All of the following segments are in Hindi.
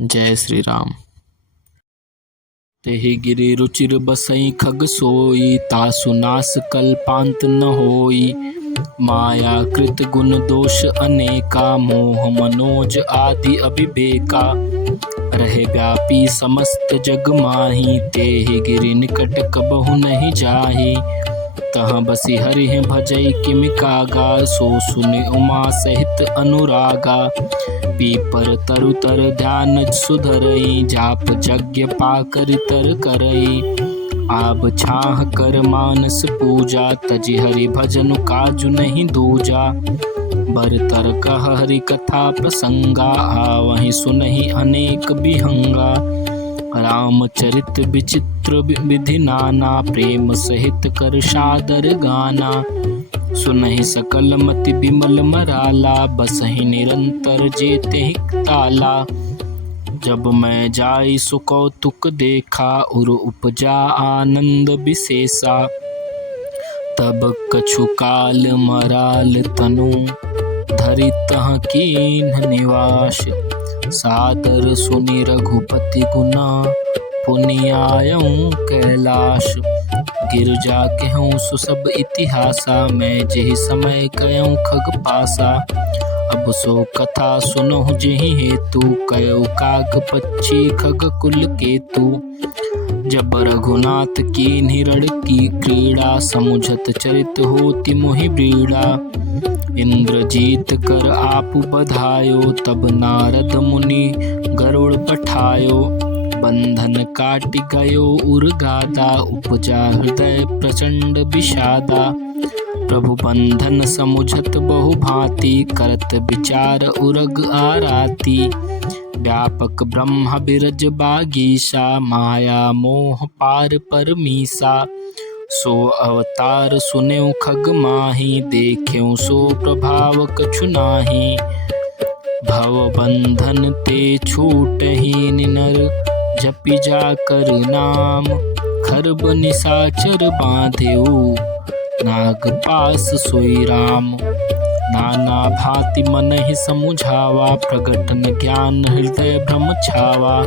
जय श्री राम। तेहि गिरि रुचिर बसई खग सोई, तासु नास कल्पांत न होई। माया कृत गुण दोष अनेका, मोह मनोज आदि अविवेका। रहे व्यापी समस्त जग माही, तेहि गिरि निकट कबहु नहीं जाही। तहाँ बसी हरिहि भजई किमि कागा, सो सुनि उमा सहित अनुरागा। पीपर तरु तर ध्यान सुधरई, जाप यज्ञ पाकर तर करई। आब छाह कर मानस पूजा, तजि हरि भजन काजु नहीं दूजा। बर तर कह हरि कथा प्रसंगा, आवहि सुनहि अनेक बिहंगा। रामचरित विचित्र विधि नाना, प्रेम सहित कर सादर गाना। सुनहि सकल मति बिमल मराला, बसहि निरंतर जेते ताला। जब मैं जाई सो कौतुक देखा, उर उपजा आनंद विशेषा। तब कछु काल मराल तनु, धरि तह कीन्ह निवास। सादर सुनि रघुपति गुना, पुनि आयऊँ कैलाश। गिरजा कहूँ सो सब इतिहासा, मैं जेहि समय कयऊँ खग पासा। अब सो कथा सुनहु जेहि हेतु, कयऊ काग पक्षी खग कुल केतु। जब रघुनाथ कीन्हि रण की क्रीड़ा, समुझत चरित होति मोहि ब्रीड़ा। इंद्रजीत कर आपु बधायो, तब नारद मुनि गरुड़ पठायो। बंधन काटि गयो उरगादा, उपजा हृदय प्रचंड विषादा। प्रभु बंधन समुझत बहु भांति, करत विचार उरग आराती। व्यापक ब्रह्म बिरज बागीसा, माया मोह पार परमीसा। सो अवतार सुनेउ खग माही, देखेउ सो प्रभाव कछु नाही। भव बंधन ते छूटहि निनर, जपि जाकर नाम। खरब निशाचर बांधेउ, नाग पास सोई राम। नाना भांति मनहि समुझावा, प्रगट न ज्ञान हृदय भ्रम छावा।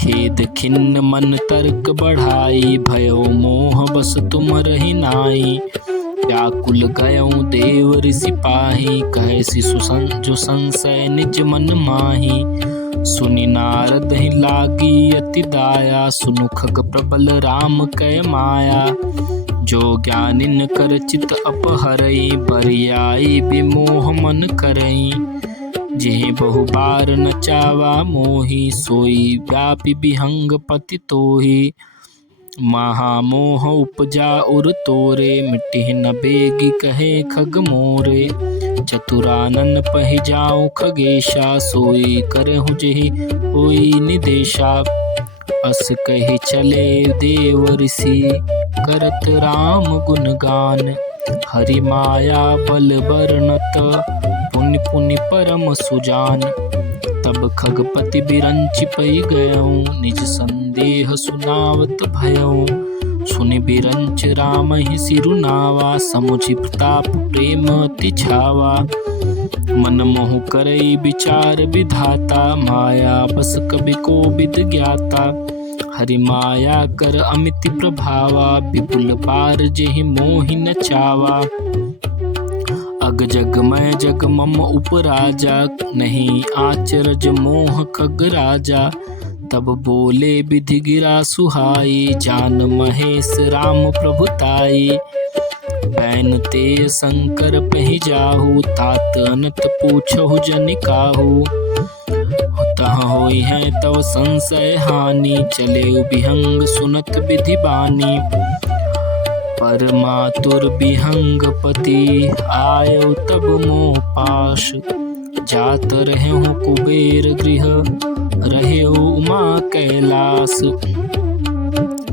खेद खिन्न मन तर्क बढ़ाई, भयो मोह बस तुमरहि नाई। व्याकुल गयऊँ देव ऋषि पाही, कहे शिशु जो संशय निज मन माही। सुनि नारद ही लागी अति दाया, सुनु खग प्रबल राम कै माया। जो ज्ञानिन कर चित अपहरई, बरियाई विमोह मन करई। जेहि बहु बार नचावा मोहि, सोई व्यापी विहंग पति तोहि। महामोह उपजा उर तोरे, मिटिहि न बेगी कहे खग मोरे। चतुरानन पहि जाऊँ खगेशा, सोई करहु जेहि होई निदेशा। अस कहि चले देव ऋषि, करत राम गुणगान। हरि माया बल बरनत, पुनि पुनि परम सुजान। तब खगपति बिरंचि पै गयऊँ, निज संदेह सुनावत भयऊँ। सुनि बिरंच राम ही सिरुनावा, समुझि प्रताप प्रेम अति छावा। मन मोह करई विचार विधाता, माया बस कबि कोविद ज्ञाता। हरि माया कर अमिति प्रभावा, विपुल बार जेहि मोहि नचावा। अग जग मैं जग मम उपराजा, नहीं आचरज मोह खग राजा। तब बोले विधि गिरा सुहाई, जान महेश राम प्रभुताई। बैन ते शंकर पहि जाहु, तात अनत पूछहु जनि काहू। तह होई है तव संशय हानि, चले विहंग सुनत विधि बानी। परमातुर विहंगपति, आयो तब मोह पाश। जात रहेहु कुबेर गृह, रहेहु उमा कैलास।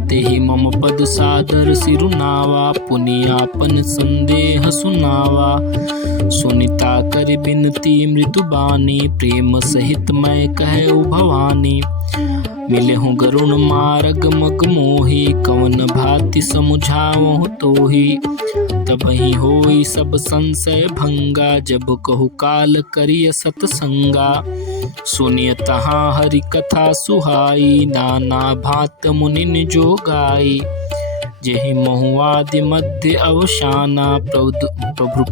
तेहि मम पद सादर सिरुनावा, पुनि आपन संदेह सुनावा। सुनिता कर बिनती मृदुबानी, प्रेम सहित मैं कहऊ भवानी। मिलहु गरुण मारग मग मोहि, कवन भांति समुझावहु तोहि। तबहि होई सब संशय भंगा, जब कहु काल करिय सतसंगा। सुनिय तहाँ हरि कथा सुहाई, नाना भांत मुनिन जो गाई। जेहि महुआदि मध्य अवसाना, प्रभु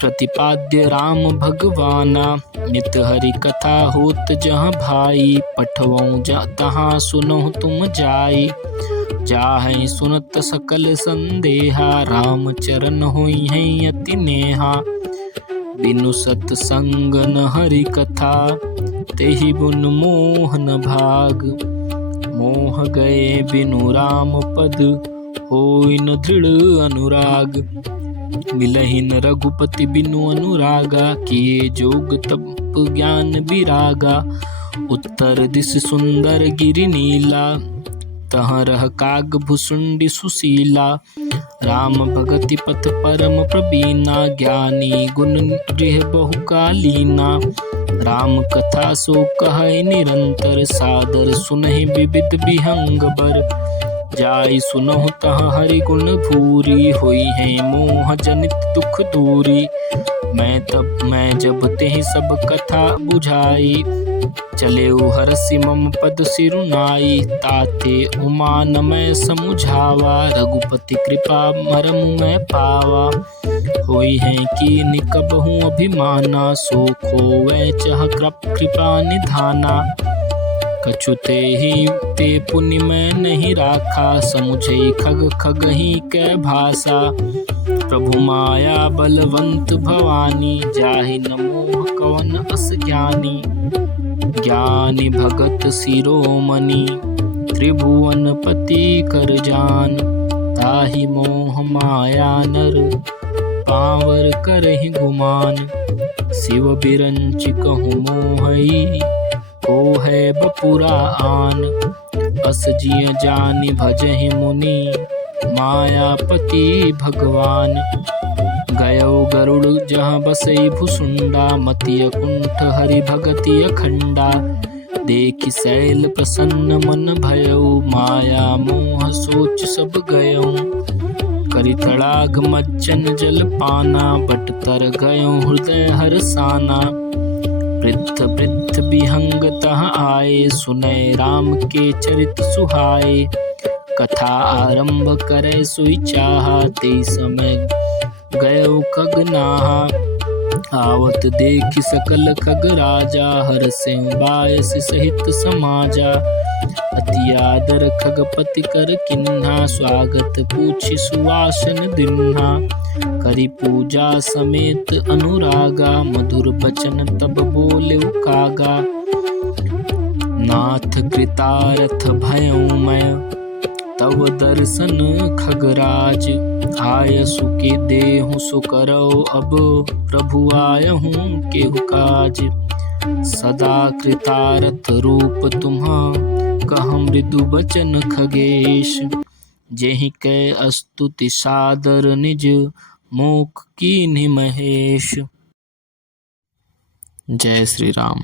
प्रतिपाद्य राम भगवाना। नित हरि कथा होत जहाँ भाई, पठवऊँ तहाँ सुनहु तुम जाई। जाहै सुनत सकल संदेहा, राम चरण होई हैं अति नेहा। बिनु सतसंग न हरि कथा, तेहि बुन मोह न भाग। मोह गए बिनु राम पद, होई न दृढ़ अनुराग। मिलहि न रघुपति बिनु अनुरागा, किए जोग तप ज्ञान विरागा। उत्तर दिश सुंदर गिरि नीला, तहाँ रह काग भुसुंडी सुशीला। राम भगति पथ परम प्रवीणा, ज्ञानी गुण गृह बहुकालीना। राम कथा सो कहै निरंतर, सादर सुनहि विविध विहंग बर। जाई सुनहु तहाँ हरि गुण भूरी, होई है मोह जनित दुख दूरी। मैं जब तेहि सब कथा बुझाई, चलेउ हरसि मम पद सिरुनाई। ताते उमान मैं समुझावा, रघुपति कृपा मरम मैं पावा। होई है कि निकबहु अभिमाना, सो खोवै चह कृपा निधाना। कछु तेहि ते पुनि मैं नहीं राखा, समुझै खग खगहि कै भाषा। प्रभु माया बलवंत भवानी, जाहि न मोह कवन अस ज्ञानी। ज्ञानी भगत शिरोमणि, त्रिभुवन पति कर जान। ताहि मोह माया नर, पावर करहि गुमान। शिव बिरंचि कहु मोहई, को है बपुरा आन। अस जिय जानि भजहि मुनि, मायापति भगवान। गयो गरुड़ जहाँ बसई भुसुंडा, मतिय कुंठ हरि भगति अखंडा। देखि शैल प्रसन्न मन भयउ, माया मोह सोच सब गयउ। करि तड़ाग मज्जन जल पाना, बट तर गयो हृदय हरसाना। वृद्ध वृद्ध विहंग तहाँ आए, सुनय राम के चरित सुहाए। कथा आरंभ करे सोई चाहा, ते समय गयो खगनाहा। आवत देखि सकल खग राजा, हरषि बायस सहित समाजा। अति आदर खगपति कर किन्हा, स्वागत पूछि सुवासन दिन्हा। करि पूजा समेत अनुरागा, मधुर बचन तब बोले कागा। नाथ कृतारथ भयउ मैं, तव दर्शन खगराज। आयसु के देहु सु करौ, अब प्रभु आयहु केहु काज। सदा कृतारथ रूप तुम्हा, कह मृदु बचन खगेश। जेहि कै स्तुति सादर निज, मूक कीन्हि महेश। जय श्री राम।